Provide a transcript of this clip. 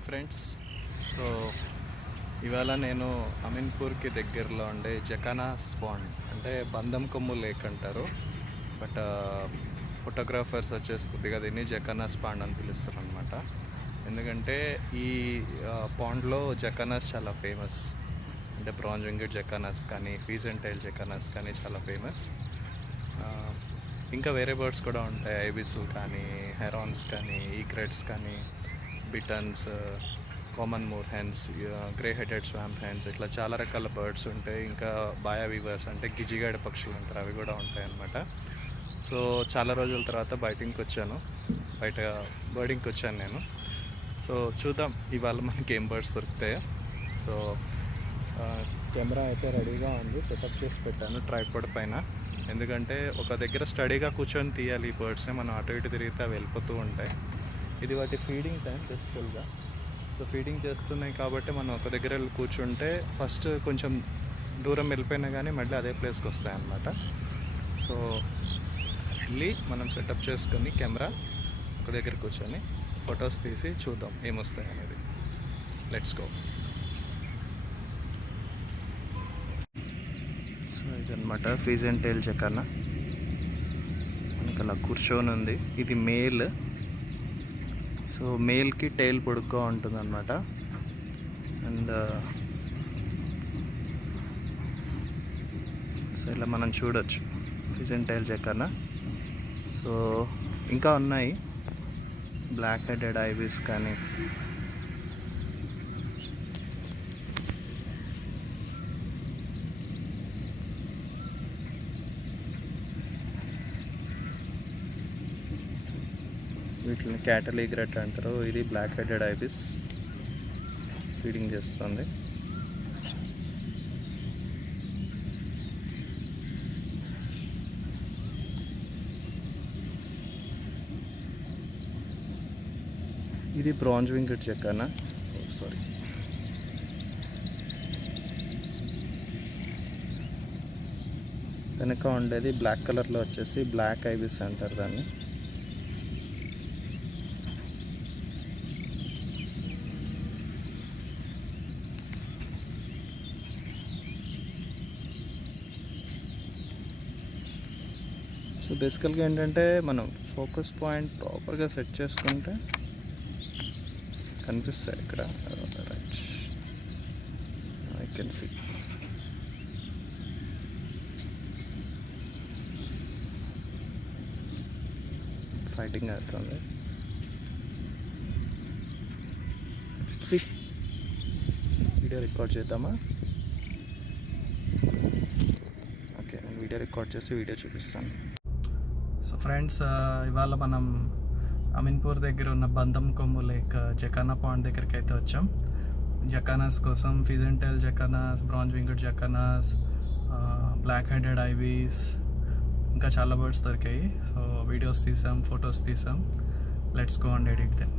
Morning friends. So ఇవాళ నేను అమీన్పూర్కి దగ్గరలో ఉండే జకానా స్పాండ్ అంటే బందంకొమ్ము లేక్ అంటారు. బట్ ఫోటోగ్రాఫర్స్ వచ్చేసి కొద్దిగా దీన్ని జకానా స్పాండ్ అని పిలుస్తారు అనమాట. ఎందుకంటే ఈ పాండ్లో జకానాస్ చాలా ఫేమస్. అంటే బ్రాంజ్ వింగెడ్ జకానాస్ కానీ పీజెంట్-టైల్డ్ జకానాస్ కానీ చాలా ఫేమస్. ఇంకా వేరే బర్డ్స్ కూడా ఉంటాయి, ఐబిస్లు కానీ, హెరాన్స్ కానీ, ఈగ్రెట్స్ కానీ, bitterns, common moorhens, grey headed swamphens, ఇట్లా చాలా రకాల బర్డ్స్ ఉంటాయి. ఇంకా బాయా వీవర్స్ అంటే గిజిగాడ పక్షులు అంటారు, అవి కూడా ఉంటాయి అన్నమాట. సో చాలా రోజుల తర్వాత బయటికి వచ్చాను, బర్డింగ్కి వచ్చాను నేను. సో చూద్దాం ఇవాళ మనకి ఏం బర్డ్స్ దొరుకుతాయో. సో కెమెరా అయితే రెడీగా ఉంది, సెటప్ చేసి పెట్టాను ట్రైపాడ్ పైన. ఎందుకంటే ఒక దగ్గర స్టడీగా కూర్చొని తీయాలి ఈ బర్డ్స్ని, మనం అటు ఇటు తిరిగితే అవి వెళ్ళిపోతూ ఉంటాయి. ఇది వాటి ఫీడింగ్ టైం బేసికల్గా. సో ఫీడింగ్ చేస్తున్నాయి కాబట్టి మనం ఒక దగ్గర వెళ్ళి కూర్చుంటే ఫస్ట్ కొంచెం దూరం వెళ్ళిపోయినా కానీ మళ్ళీ అదే ప్లేస్కి వస్తాయి అన్నమాట. సో వెళ్ళి మనం సెటప్ చేసుకొని కెమెరా ఒక దగ్గర కూర్చొని ఫొటోస్ తీసి చూద్దాం ఏమొస్తాయి అనేది. Let's go. సో ఇదన్నమాట పీజెంట్-టైల్డ్ జకానా, మనకి అలా కూర్చొని ఉంది. ఇది మేల్. సో మేల్కి టైల్ పొడుగ్గా ఉంటుంది అన్నమాట. అండ్ సో ఇలా మనం చూడొచ్చు పీజెంట్-టైల్డ్ జకానా. సో ఇంకా ఉన్నాయి బ్లాక్ హెడెడ్ ఐబిస్ కానీ, వీటిని క్యాటల్ ఈగ్రెట్ అంటారు. ఇది బ్లాక్ హెడెడ్ ఐబిస్ ఫీడింగ్ చేస్తుంది. ఇది బ్రాంజ్ వింగెడ్ జకానా. సారీ, వెనక ఉండేది బ్లాక్ కలర్లో వచ్చేసి బ్లాక్ ఐబిస్ అంటారు దాన్ని. సో బేసికల్గా ఏంటంటే మనం ఫోకస్ పాయింట్ ప్రాపర్గా సెట్ చేసుకుంటే కనిపిస్తాయి ఇక్కడ. Right, I can see. Fighting అవుతుంది. సి వీడియో రికార్డ్ చేద్దామా? ఓకే, నేను వీడియో రికార్డ్ చేసి వీడియో చూపిస్తాను. సో ఫ్రెండ్స్, ఇవాళ మనం అమీన్పూర్ దగ్గర ఉన్న బందంకొమ్ము లేక్ జకానా పాండ్ దగ్గరికి అయితే వచ్చాం. జకానాస్ కోసం pheasant tailed jacanas, bronze winged jacanas, black headed ibis, ఇంకా చాలా బర్డ్స్ దొరికాయి. సో వీడియోస్ తీసాం, ఫొటోస్ తీసాం. Let's go and edit them.